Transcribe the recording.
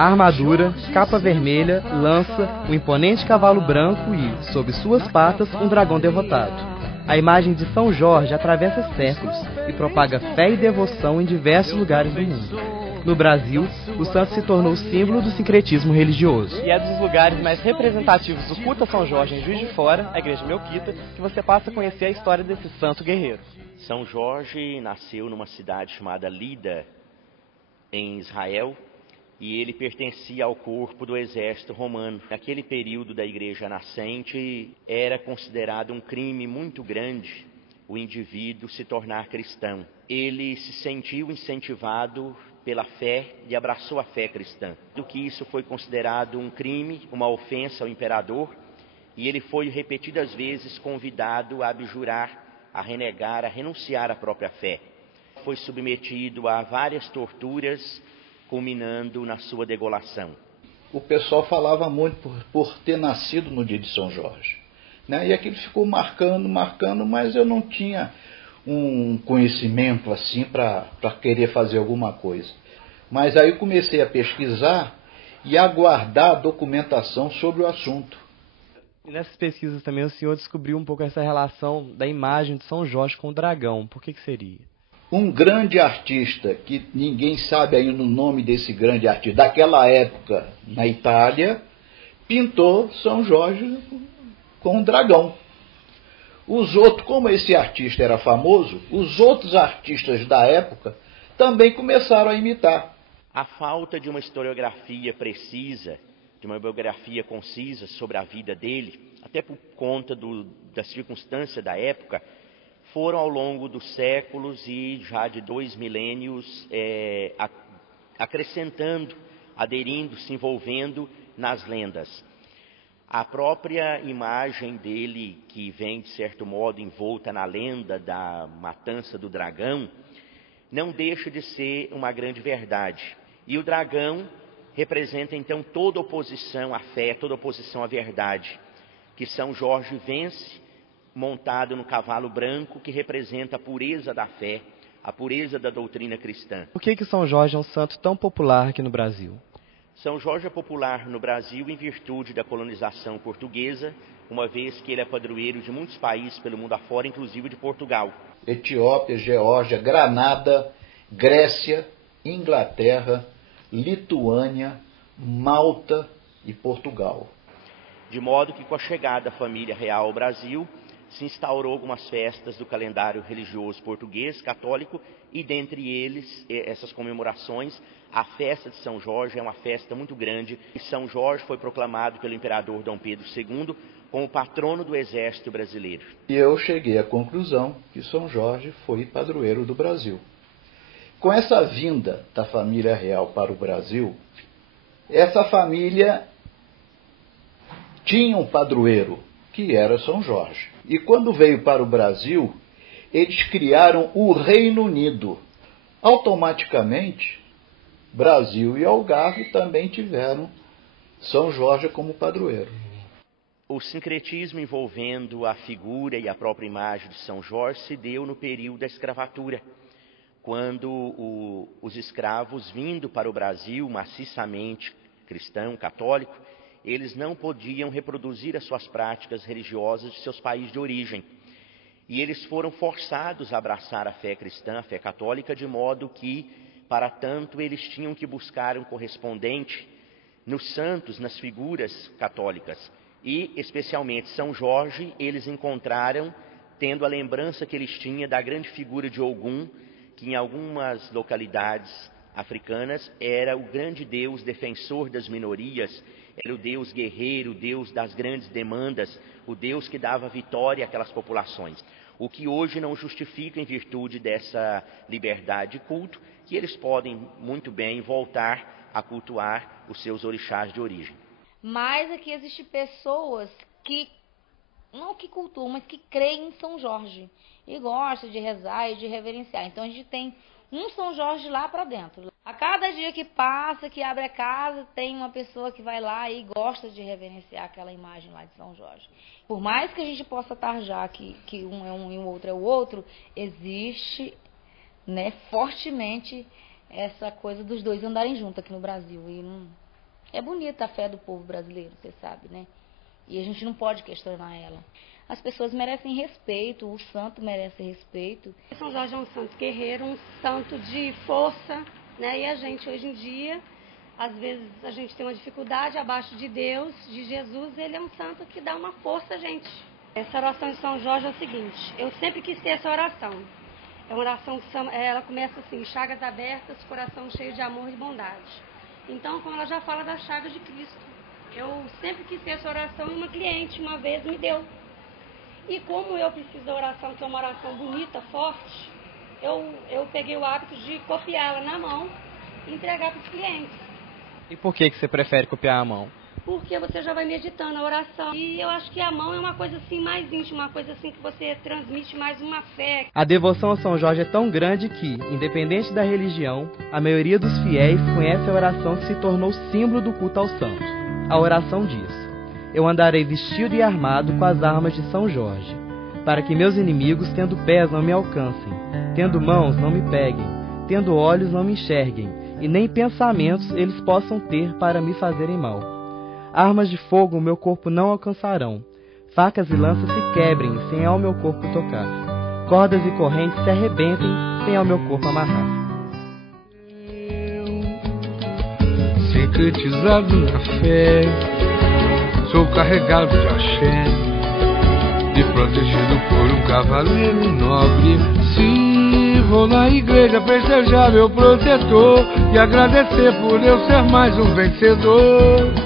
A armadura, capa vermelha, lança, um imponente cavalo branco e, sob suas patas, um dragão derrotado. A imagem de São Jorge atravessa séculos e propaga fé e devoção em diversos lugares do mundo. No Brasil, o santo se tornou símbolo do sincretismo religioso. E é dos lugares mais representativos do culto a São Jorge em Juiz de Fora, a Igreja Melquita, que você passa a conhecer a história desse santo guerreiro. São Jorge nasceu numa cidade chamada Lida, em Israel, e ele pertencia ao corpo do exército romano. Naquele período da Igreja nascente, era considerado um crime muito grande o indivíduo se tornar cristão. Ele se sentiu incentivado pela fé e abraçou a fé cristã. Do que isso foi considerado um crime, uma ofensa ao imperador, e ele foi repetidas vezes convidado a abjurar, a renegar, a renunciar à própria fé. Foi submetido a várias torturas, culminando na sua degolação. O pessoal falava muito por ter nascido no dia de São Jorge, né? E aquilo ficou marcando, mas eu não tinha um conhecimento assim para querer fazer alguma coisa. Mas aí comecei a pesquisar e a guardar documentação sobre o assunto. E nessas pesquisas também o senhor descobriu um pouco essa relação da imagem de São Jorge com o dragão. Por que seria? Um grande artista, que ninguém sabe ainda o nome desse grande artista, daquela época na Itália, pintou São Jorge com um dragão. Os outros, como esse artista era famoso, os outros artistas da época também começaram a imitar. A falta de uma historiografia precisa, de uma biografia concisa sobre a vida dele, até por conta da circunstância da época, foram ao longo dos séculos e já de 2 milênios acrescentando, aderindo, se envolvendo nas lendas. A própria imagem dele, que vem de certo modo envolta na lenda da matança do dragão, não deixa de ser uma grande verdade. E o dragão representa então toda oposição à fé, toda oposição à verdade, que São Jorge vence montado no cavalo branco, que representa a pureza da fé, a pureza da doutrina cristã. Por que São Jorge é um santo tão popular aqui no Brasil? São Jorge é popular no Brasil em virtude da colonização portuguesa, uma vez que ele é padroeiro de muitos países pelo mundo afora, inclusive de Portugal. Etiópia, Geórgia, Granada, Grécia, Inglaterra, Lituânia, Malta e Portugal. De modo que com a chegada da família real ao Brasil, se instaurou algumas festas do calendário religioso português, católico, e dentre eles, essas comemorações, a festa de São Jorge é uma festa muito grande, e São Jorge foi proclamado pelo imperador Dom Pedro II como patrono do exército brasileiro. E eu cheguei à conclusão que São Jorge foi padroeiro do Brasil. Com essa vinda da família real para o Brasil, essa família tinha um padroeiro, que era São Jorge. E quando veio para o Brasil, eles criaram o Reino Unido. Automaticamente, Brasil e Algarve também tiveram São Jorge como padroeiro. O sincretismo envolvendo a figura e a própria imagem de São Jorge se deu no período da escravatura, quando os escravos, vindo para o Brasil maciçamente cristão, católico, eles não podiam reproduzir as suas práticas religiosas de seus países de origem. E eles foram forçados a abraçar a fé cristã, a fé católica, de modo que, para tanto, eles tinham que buscar um correspondente nos santos, nas figuras católicas. E, especialmente, São Jorge, eles encontraram, tendo a lembrança que eles tinham da grande figura de Ogum, que em algumas localidades africanas era o grande Deus defensor das minorias, era o Deus guerreiro, o Deus das grandes demandas, o Deus que dava vitória àquelas populações. O que hoje não justifica, em virtude dessa liberdade de culto, que eles podem muito bem voltar a cultuar os seus orixás de origem. Mas aqui existem pessoas que, não que cultuam, mas que creem em São Jorge e gostam de rezar e de reverenciar. Então a gente tem um São Jorge lá para dentro. A cada dia que passa, que abre a casa, tem uma pessoa que vai lá e gosta de reverenciar aquela imagem lá de São Jorge. Por mais que a gente possa tarjar que um é um e o outro é o outro, existe, né, fortemente essa coisa dos dois andarem juntos aqui no Brasil. E É bonita a fé do povo brasileiro, você sabe, né? E a gente não pode questionar ela. As pessoas merecem respeito, o santo merece respeito. São Jorge é um santo guerreiro, um santo de força, né? E a gente hoje em dia, às vezes a gente tem uma dificuldade abaixo de Deus, de Jesus, ele é um santo que dá uma força a gente. Essa oração de São Jorge é o seguinte, eu sempre quis ter essa oração. É uma oração que ela começa assim, chagas abertas, coração cheio de amor e bondade. Então, como ela já fala das chagas de Cristo, eu sempre quis ter essa oração e uma cliente uma vez me deu. E como eu preciso da oração, que é uma oração bonita, forte, eu peguei o hábito de copiá-la na mão e entregar para os clientes. E por que você prefere copiar a mão? Porque você já vai meditando a oração. E eu acho que a mão é uma coisa assim mais íntima, uma coisa assim que você transmite mais uma fé. A devoção a São Jorge é tão grande que, independente da religião, a maioria dos fiéis conhece a oração que se tornou símbolo do culto ao santo. A oração diz: eu andarei vestido e armado com as armas de São Jorge, para que meus inimigos, tendo pés, não me alcancem, tendo mãos, não me peguem, tendo olhos, não me enxerguem, e nem pensamentos eles possam ter para me fazerem mal. Armas de fogo o meu corpo não alcançarão, facas e lanças se quebrem sem ao meu corpo tocar, cordas e correntes se arrebentem sem ao meu corpo amarrar. Sincretizado na fé, sou carregado de axé, e protegido por um cavaleiro nobre. Se vou na igreja festejar meu protetor e agradecer por eu ser mais um vencedor.